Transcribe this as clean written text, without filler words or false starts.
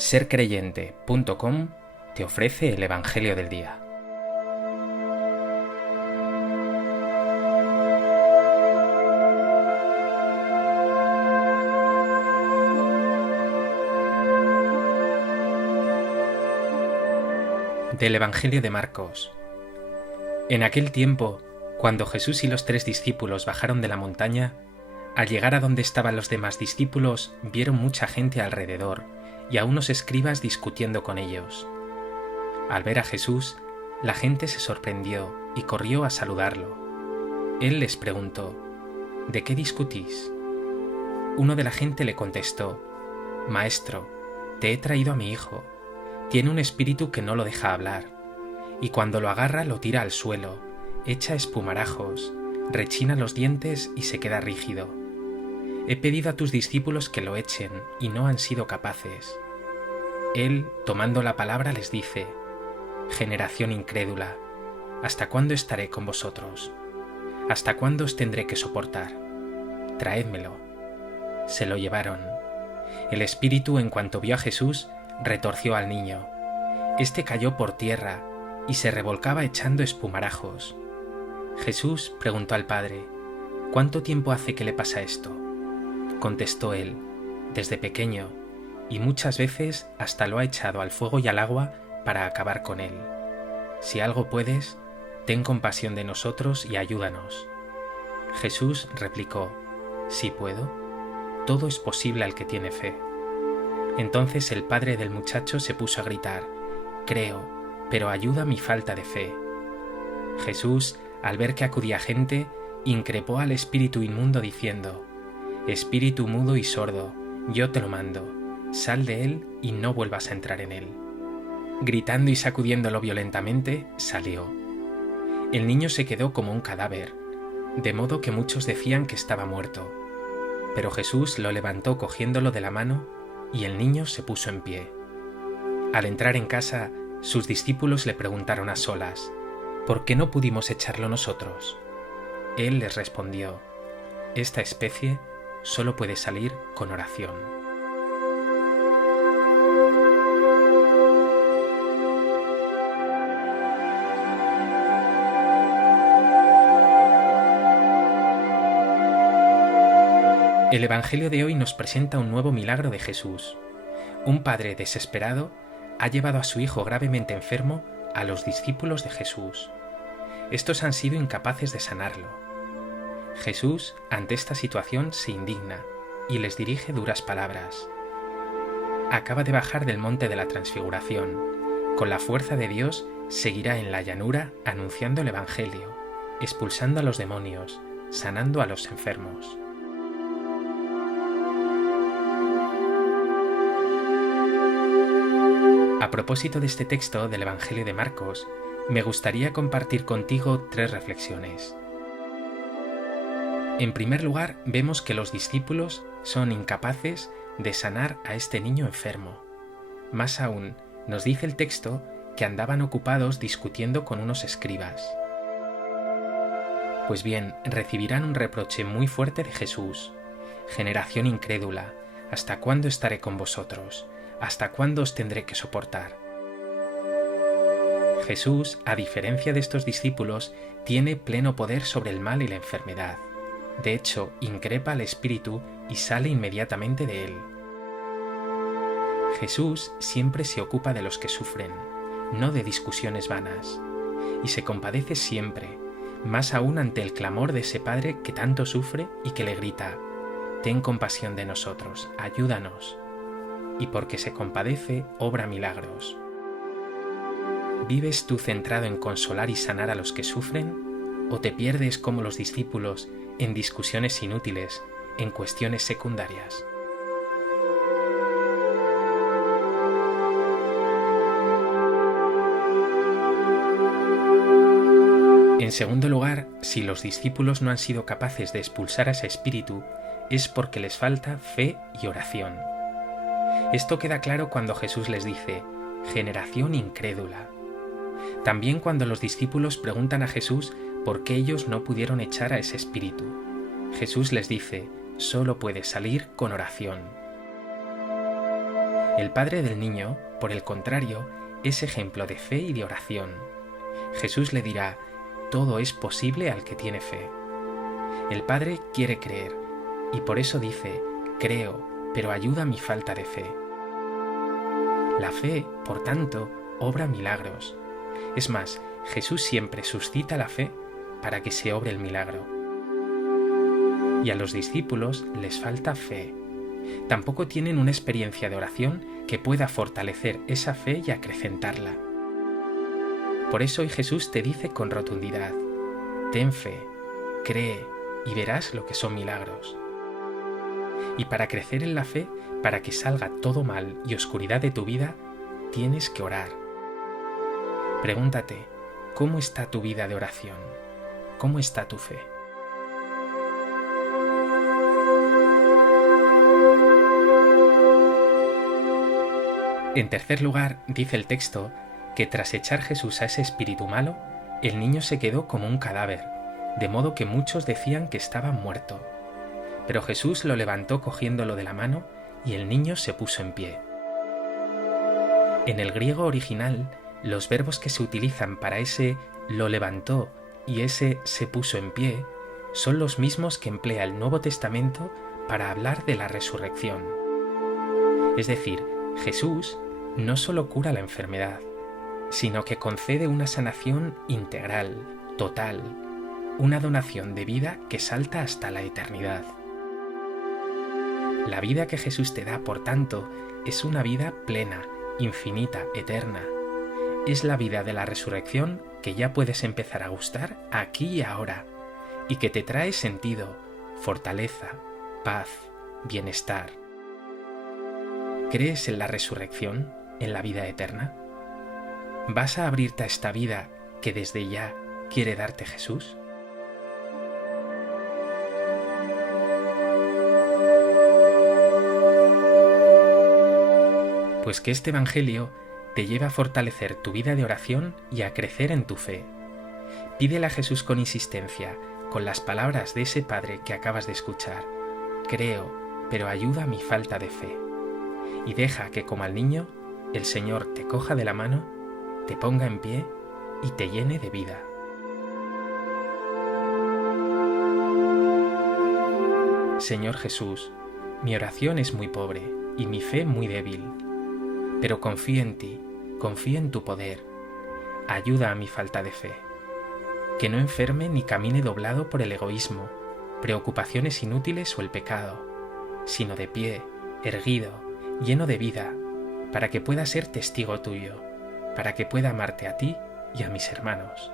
Sercreyente.com te ofrece el Evangelio del Día. Del Evangelio de Marcos. En aquel tiempo, cuando Jesús y los 3 discípulos bajaron de la montaña, al llegar a donde estaban los demás discípulos, vieron mucha gente alrededor y a unos escribas discutiendo con ellos. Al ver a Jesús, la gente se sorprendió y corrió a saludarlo. Él les preguntó: ¿de qué discutís? Uno de la gente le contestó: Maestro, te he traído a mi hijo. Tiene un espíritu que no lo deja hablar, y cuando lo agarra lo tira al suelo, echa espumarajos, rechina los dientes y se queda rígido. He pedido a tus discípulos que lo echen y no han sido capaces. Él, tomando la palabra, les dice: Generación incrédula, ¿hasta cuándo estaré con vosotros? ¿Hasta cuándo os tendré que soportar? Traédmelo. Se lo llevaron. El espíritu, en cuanto vio a Jesús, retorció al niño. Este cayó por tierra y se revolcaba echando espumarajos. Jesús preguntó al padre: ¿cuánto tiempo hace que le pasa esto? Contestó él: desde pequeño, y muchas veces hasta lo ha echado al fuego y al agua para acabar con él. Si algo puedes, ten compasión de nosotros y ayúdanos. Jesús replicó: sí puedo, todo es posible al que tiene fe. Entonces el padre del muchacho se puso a gritar: creo, pero ayuda mi falta de fe. Jesús, al ver que acudía gente, increpó al espíritu inmundo diciendo: espíritu mudo y sordo, yo te lo mando, sal de él y no vuelvas a entrar en él. Gritando y sacudiéndolo violentamente, salió. El niño se quedó como un cadáver, de modo que muchos decían que estaba muerto. Pero Jesús lo levantó cogiéndolo de la mano, y el niño se puso en pie. Al entrar en casa, sus discípulos le preguntaron a solas: ¿por qué no pudimos echarlo nosotros? Él les respondió: esta especie solo puede salir con oración. El Evangelio de hoy nos presenta un nuevo milagro de Jesús. Un padre desesperado ha llevado a su hijo gravemente enfermo a los discípulos de Jesús. Estos han sido incapaces de sanarlo. Jesús, ante esta situación, se indigna y les dirige duras palabras. Acaba de bajar del monte de la Transfiguración. Con la fuerza de Dios seguirá en la llanura anunciando el Evangelio, expulsando a los demonios, sanando a los enfermos. A propósito de este texto del Evangelio de Marcos, me gustaría compartir contigo 3 reflexiones. En primer lugar, vemos que los discípulos son incapaces de sanar a este niño enfermo. Más aún, nos dice el texto que andaban ocupados discutiendo con unos escribas. Pues bien, recibirán un reproche muy fuerte de Jesús: generación incrédula, ¿hasta cuándo estaré con vosotros? ¿Hasta cuándo os tendré que soportar? Jesús, a diferencia de estos discípulos, tiene pleno poder sobre el mal y la enfermedad. De hecho, increpa al espíritu y sale inmediatamente de él. Jesús siempre se ocupa de los que sufren, no de discusiones vanas, y se compadece siempre, más aún ante el clamor de ese padre que tanto sufre y que le grita: ten compasión de nosotros, ayúdanos. Y porque se compadece, obra milagros. ¿Vives tú centrado en consolar y sanar a los que sufren? ¿O te pierdes como los discípulos en discusiones inútiles, en cuestiones secundarias? En segundo lugar, si los discípulos no han sido capaces de expulsar a ese espíritu, es porque les falta fe y oración. Esto queda claro cuando Jesús les dice: generación incrédula. También cuando los discípulos preguntan a Jesús por qué ellos no pudieron echar a ese espíritu. Jesús les dice: solo puede salir con oración. El padre del niño, por el contrario, es ejemplo de fe y de oración. Jesús le dirá: todo es posible al que tiene fe. El padre quiere creer, y por eso dice: creo, pero ayuda mi falta de fe. La fe, por tanto, obra milagros. Es más, Jesús siempre suscita la fe para que se obre el milagro. Y a los discípulos les falta fe. Tampoco tienen una experiencia de oración que pueda fortalecer esa fe y acrecentarla. Por eso hoy Jesús te dice con rotundidad: ten fe, cree y verás lo que son milagros. Y para crecer en la fe, para que salga todo mal y oscuridad de tu vida, tienes que orar. Pregúntate: ¿cómo está tu vida de oración? ¿Cómo está tu fe? En tercer lugar, dice el texto que tras echar Jesús a ese espíritu malo, el niño se quedó como un cadáver, de modo que muchos decían que estaba muerto. Pero Jesús lo levantó cogiéndolo de la mano y el niño se puso en pie. En el griego original, los verbos que se utilizan para ese lo levantó y ese se puso en pie son los mismos que emplea el Nuevo Testamento para hablar de la resurrección. Es decir, Jesús no solo cura la enfermedad, sino que concede una sanación integral, total, una donación de vida que salta hasta la eternidad. La vida que Jesús te da, por tanto, es una vida plena, infinita, eterna. Es la vida de la resurrección que ya puedes empezar a gustar aquí y ahora, y que te trae sentido, fortaleza, paz, bienestar. ¿Crees en la resurrección, en la vida eterna? ¿Vas a abrirte a esta vida que desde ya quiere darte Jesús? Pues que este Evangelio te lleve a fortalecer tu vida de oración y a crecer en tu fe. Pídele a Jesús con insistencia, con las palabras de ese Padre que acabas de escuchar: creo, pero ayuda a mi falta de fe. Y deja que, como al niño, el Señor te coja de la mano, te ponga en pie y te llene de vida. Señor Jesús, mi oración es muy pobre y mi fe muy débil, pero confío en ti, confío en tu poder. Ayuda a mi falta de fe. Que no enferme ni camine doblado por el egoísmo, preocupaciones inútiles o el pecado, sino de pie, erguido, lleno de vida, para que pueda ser testigo tuyo, para que pueda amarte a ti y a mis hermanos.